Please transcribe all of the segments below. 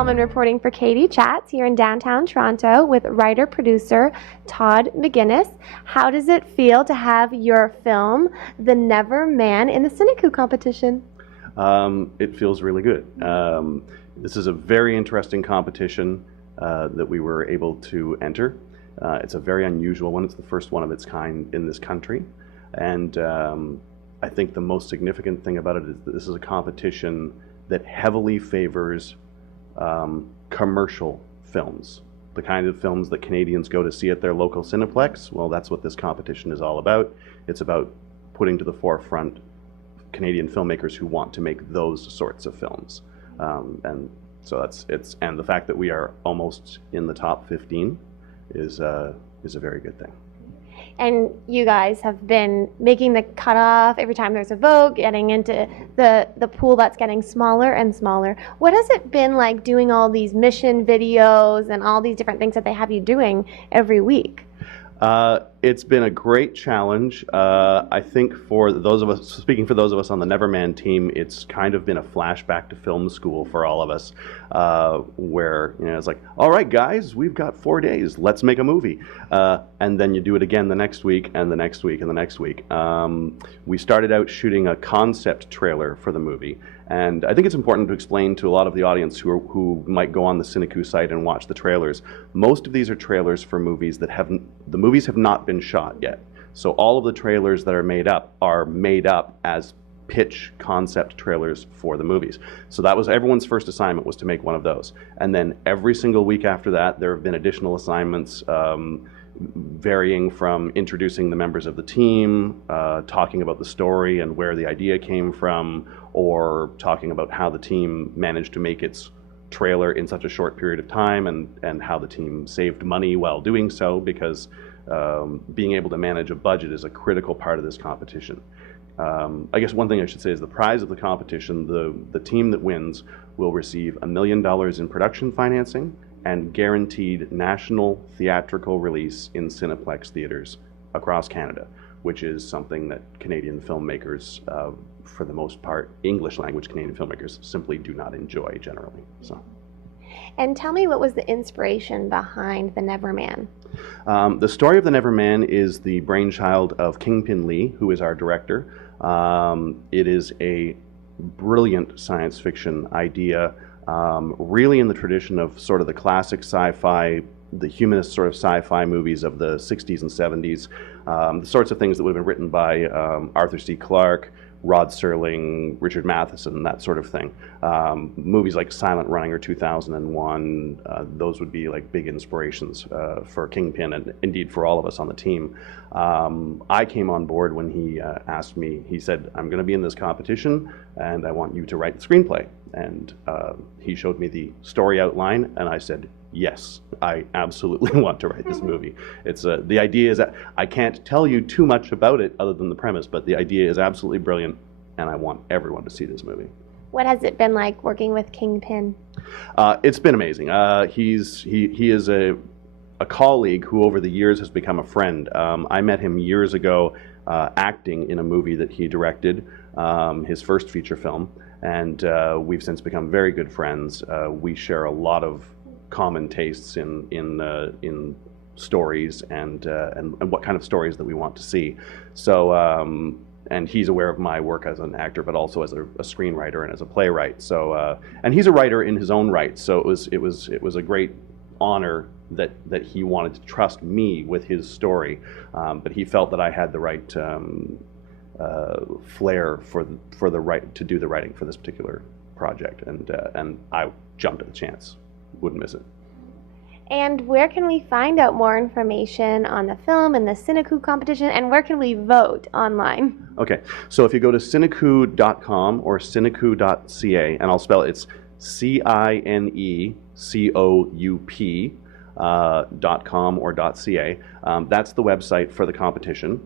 Uhlmann reporting for CHATS here in downtown Toronto with writer-producer TODD McGINNIS. How does it feel to have your film, The Never Man, in the CineCoup Competition? It feels really good. This is a very interesting competition that we were able to enter. It's a very unusual one. It's the first one of its kind in this country. And I think the most significant thing about it is that this is a competition that heavily favors commercial films. The kind of films that Canadians go to see at their local Cineplex. Well, that's what this competition is all about. It's about putting to the forefront Canadian filmmakers who want to make those sorts of films. And so and the fact that we are almost in the top 15 is a very good thing. And you guys have been making the cutoff every time there's a vote, getting into the pool that's getting smaller and smaller. What has it been like doing all these mission videos and all these different things that they have you doing every week? It's been a great challenge. I think for those of us, speaking for those of us on the Never Man team, it's kind of been a flashback to film school for all of us, where it's like, all right, guys, we've got 4 days, let's make a movie, and then you do it again the next week, and the next week, and the next week. We started out shooting a concept trailer for the movie. And I think it's important to explain to a lot of the audience who might go on the CineCoup site and watch the trailers. Most of these are trailers for movies that the movies have not been shot yet. So all of the trailers that are made up as pitch concept trailers for the movies. So that was everyone's first assignment, was to make one of those. And then every single week after that, there have been additional assignments, varying from introducing the members of the team, talking about the story and where the idea came from, or talking about how the team managed to make its trailer in such a short period of time, and how the team saved money while doing so, because being able to manage a budget is a critical part of this competition. I guess one thing I should say is the prize of the competition, the team that wins will receive $1 million in production financing and guaranteed national theatrical release in Cineplex theaters across Canada, which is something that Canadian filmmakers, for the most part, English language Canadian filmmakers, simply do not enjoy generally. So. And tell me, what was the inspiration behind The Never Man? The story of The Never Man is the brainchild of Kingpin Lee, who is our director. It is a brilliant science fiction idea, really in the tradition of sort of the classic sci-fi, the humanist sort of sci-fi movies of the 60s and 70s, the sorts of things that would have been written by Arthur C. Clarke, Rod Serling, Richard Matheson, that sort of thing. Movies like Silent Running or 2001, those would be like big inspirations for Kingpin, and indeed for all of us on the team. I came on board when he asked me, he said, I'm going to be in this competition and I want you to write the screenplay. And he showed me the story outline, and I said, yes, I absolutely want to write this movie. It's the idea is that I can't tell you too much about it other than the premise, but the idea is absolutely brilliant, and I want everyone to see this movie. What has it been like working with Kingpin? It's been amazing. He is a colleague who over the years has become a friend. I met him years ago acting in a movie that he directed, his first feature film, and we've since become very good friends. We share a lot of common tastes in stories and what kind of stories that we want to see. So and he's aware of my work as an actor, but also as a screenwriter and as a playwright. So and he's a writer in his own right. So it was a great honor that he wanted to trust me with his story, but he felt that I had the right flair for the right to do the writing for this particular project, and I jumped at the chance. Wouldn't miss it. And where can we find out more information on the film and the CineCoup competition, and where can we vote online? Okay, so if you go to cinecoup.com or cinecoup.ca, and I'll spell it, it's CINECOUP.com or .ca. That's the website for the competition.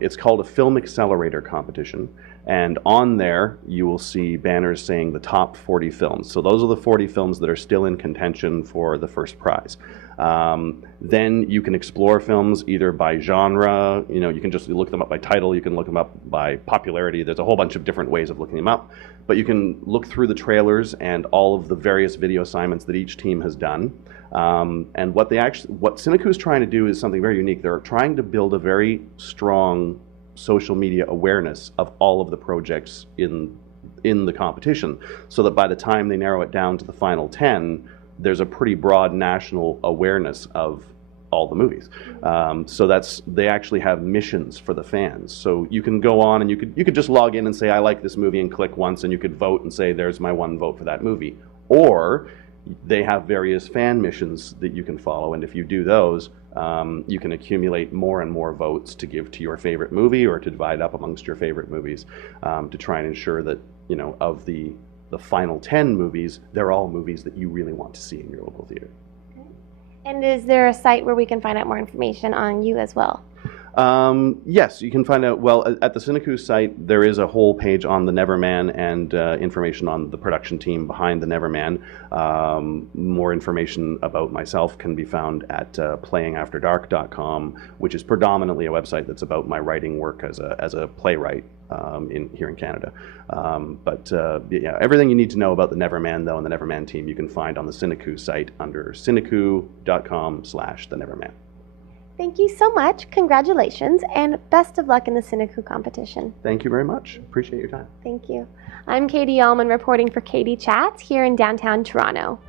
It's called a Film Accelerator Competition, and on there you will see banners saying the top 40 films. So those are the 40 films that are still in contention for the first prize. Then you can explore films either by genre, you can just look them up by title, you can look them up by popularity. There's a whole bunch of different ways of looking them up. But you can look through the trailers and all of the various video assignments that each team has done. And what CineCoup is trying to do is something very unique. They're trying to build a very strong social media awareness of all of the projects in the competition, so that by the time they narrow it down to the final 10, there's a pretty broad national awareness of all the movies. So they actually have missions for the fans. So you can go on and you could just log in and say, I like this movie, and click once, and you could vote and say, there's my one vote for that movie. Or they have various fan missions that you can follow, and if you do those, you can accumulate more and more votes to give to your favorite movie, or to divide up amongst your favorite movies, to try and ensure that, of the final 10 movies, they're all movies that you really want to see in your local theater. And is there a site where we can find out more information on you as well? Yes, you can find out, well, at the CineCoup site, there is a whole page on the Neverman and information on the production team behind the Neverman. More information about myself can be found at playingafterdark.com, which is predominantly a website that's about my writing work as a playwright here in Canada. Yeah, everything you need to know about the Neverman, though, and the Neverman team, you can find on the CineCoup site under cinecoup.com/theneverman. Thank you so much. Congratulations, and best of luck in the CineCoup competition. Thank you very much. Appreciate your time. Thank you. I'm Katie Uhlmann reporting for Katie Chats here in downtown Toronto.